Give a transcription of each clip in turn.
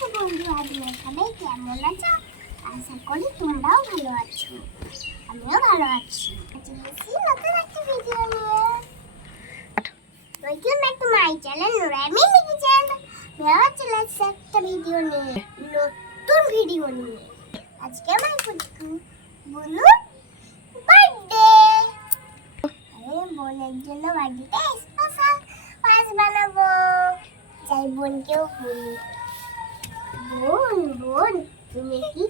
বন্ধু, আপনার সবাই কেমন আছো? আশা করি তোমরাও ভালো আছো। আমিও ভালো আছি। আজকে নতুন একটা ভিডিও নিয়ে welcome back to my channel Nuraimi kitchen. মেরা চলে এসেছে একটা ভিডিও নিয়ে, নতুন ভিডিও নিয়ে। আজকে আমার বোনের বার্থডে। বোনের জন্য বার্থডেতে স্পেশাল পায়েস বানাবো। যাই বোনকেও বলি, বোন বোন তুমি কি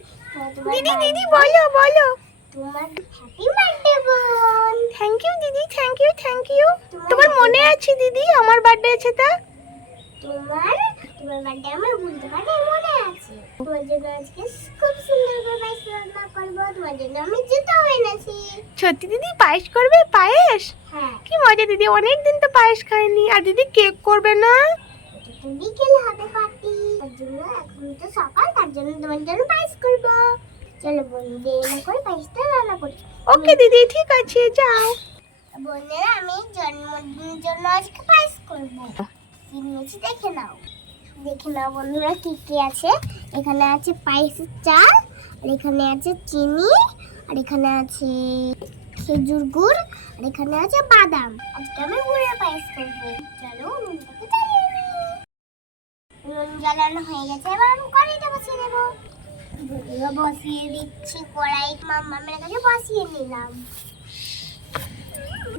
দিদি দিদি বলো বলো তোমার হ্যাপি বার্থডে বোন। থ্যাংক ইউ দিদি, থ্যাংক ইউ থ্যাংক ইউ। তোমার মনে আছে দিদি আমার বার্থডে আছে তা? তোমার বার্থডে আমি বলতে পারি, মনে আছে। তোমার জন্য আজকে খুব সুন্দর করে পায়েস রান্না করবো। তোমার জন্য আমি জুতো এনেছি। সত্যি দিদি পায়েস করবে? পায়েস? হ্যাঁ। কি মজা দিদি, অনেক দিন তো পায়েস খাইনি। আর দিদি কেক করবে না? এটা বিকেলে হবে পার্টি, তার জন্য এখন তো সকাল, তার জন্য তোমার জন্য পায়েস করবো। চলো বোন, দেরি করে পায়েসটা রান্না করি। ওকে দিদি, ঠিক আছে, যাও। বোনেরা, আমি জন্মদিনের জন্য আজকে পায়েস করবো। কিনেছি, দেখে নাও বন্ধুরা কি কি আছে। এখানে আছে পায়েসের চাল, আর এখানে আছে চিনি, আর এখানে আছে খেজুর গুড়, আর এখানে আছে বাদাম। আজকে আমি গুড়ের পায়েস করবো। চলো নুনটাকে জ্বালিয়ে নিই। নুন জ্বালানো হয়ে গেছে, এবার আমি কড়াইটা বসিয়ে দেবো। বসিয়ে দিচ্ছি কড়াই, মামার কাছে বসিয়ে নিলাম।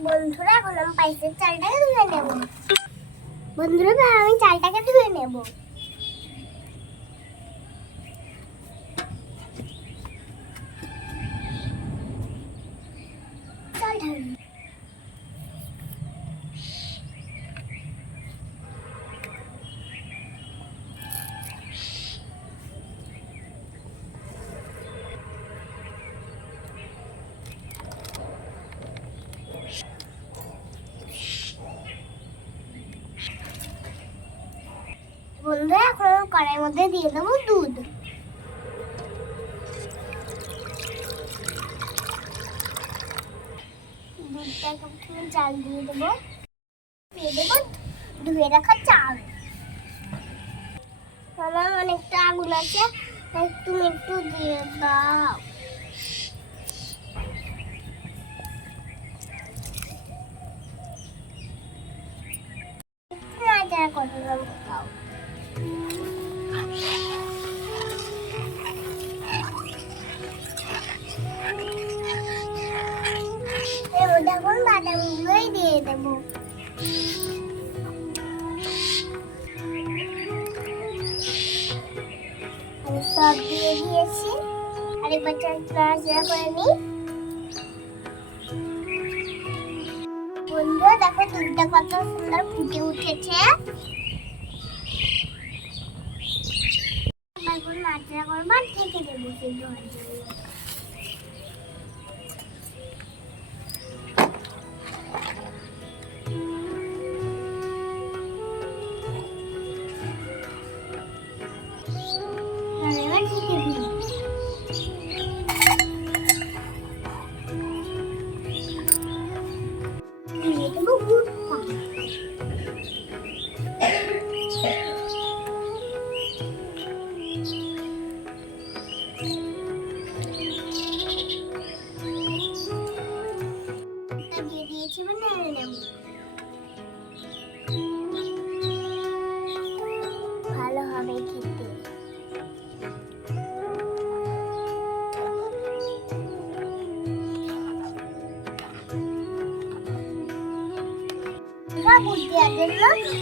বন্ধুরা, এখন আমি পায়েসের চালটাকে ধুয়ে নেব। বন্ধুরা, আমি চালটাকে ধুয়ে নেব। বন্ধুরা, এখন কড়াইয়ের মধ্যে দিয়ে দেবো দুধ। দুধটাকে প্রথমে চাল দিয়ে দেবো ধুয়ে রাখা চাল। আমার অনেকটা আগুন আছে, তুমি একটু দিয়ে দাও। এখন বাদামগুলোই দিয়ে দেবো। আমি সব দিয়ে দিয়েছি, আরেকবার নাড়াচাড়া করে নিই। বন্ধুরা, দেখো দুধটা কত সুন্দর ফুটে উঠেছে। এখন নাড়াচাড়া করবো আর ঢেকে দেবো সিদ্ধ হওয়ার জন্য। ভালো হবে খেতে।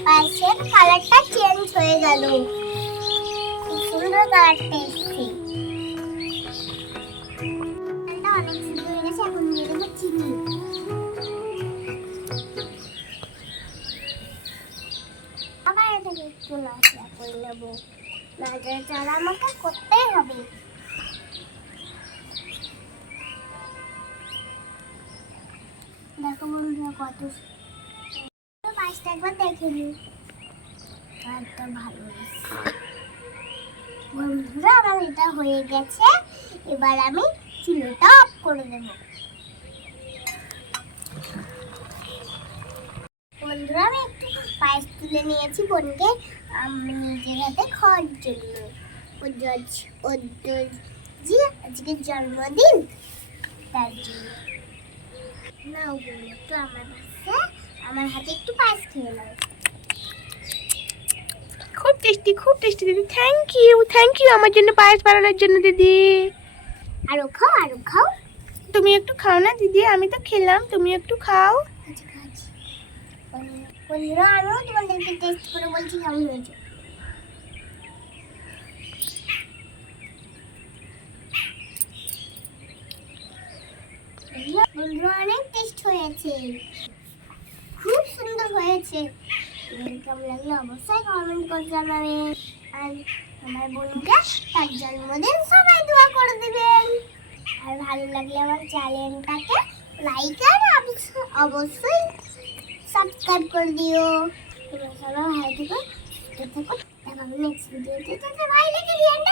পায়েসের কালারটা চেঞ্জ হয়ে গেল, খুব সুন্দর কালারটা এসছে। অনেক সুন্দর হয়ে গেছে, এখন দিয়ে দেবো চিনি। আবার এটাকে একটু নাড়াচাড়া করে নেবো। নাড়াচাড়া আমাকে করতেই হবে। দেখো বন্ধুরা, কত পাঁচটা একবার দেখে নিই। ভালো বন্ধুরা, আমার এটা হয়ে গেছে। এবার আমি চুলোটা অফ করে দেব। বন্ধুরা, আমি একটু পায়েস তুলে নিয়েছি বোনকে আমি নিজের হাতে খাওয়ার জন্য। ওর জি আজকে জন্মদিন, তার জন্য। নাও বলো তো আমার কাছে, আমার হাতে একটু পায়েস খেয়ে নাও। খুব টেস্টি দিদি। থ্যাংক ইউ আমার জন্য পায়েস বানানোর জন্য দিদি। আরো খাও। তুমি একটু খাও না দিদি, আমি তো খেলাম, তুমি একটু খাও। আচ্ছা, খাচ্ছি। বন্ধুরা, আমিও তোমাদেরকে টেস্ট করে বলছি কেমন হয়েছে। বন্ধুরা, অনেক টেস্ট হয়েছে, খুব সুন্দর হয়েছে। তোমাদের কেমন লাগলো অবশ্যই কমেন্ট করে জানাবে। আর আমার বোনকে তার জন্মদিন সবাই দোয়া করে দিবেন। আর ভালো লাগলে আমার চ্যানেলটাকে লাইক আর অবশ্যই সাবস্ক্রাইব করে দিও। তোমরা সবাই ভালো থেকো, সুস্থ থেকো। দেখা হবে নেক্সট ভিডিওতে। বাই, রেখে দিন।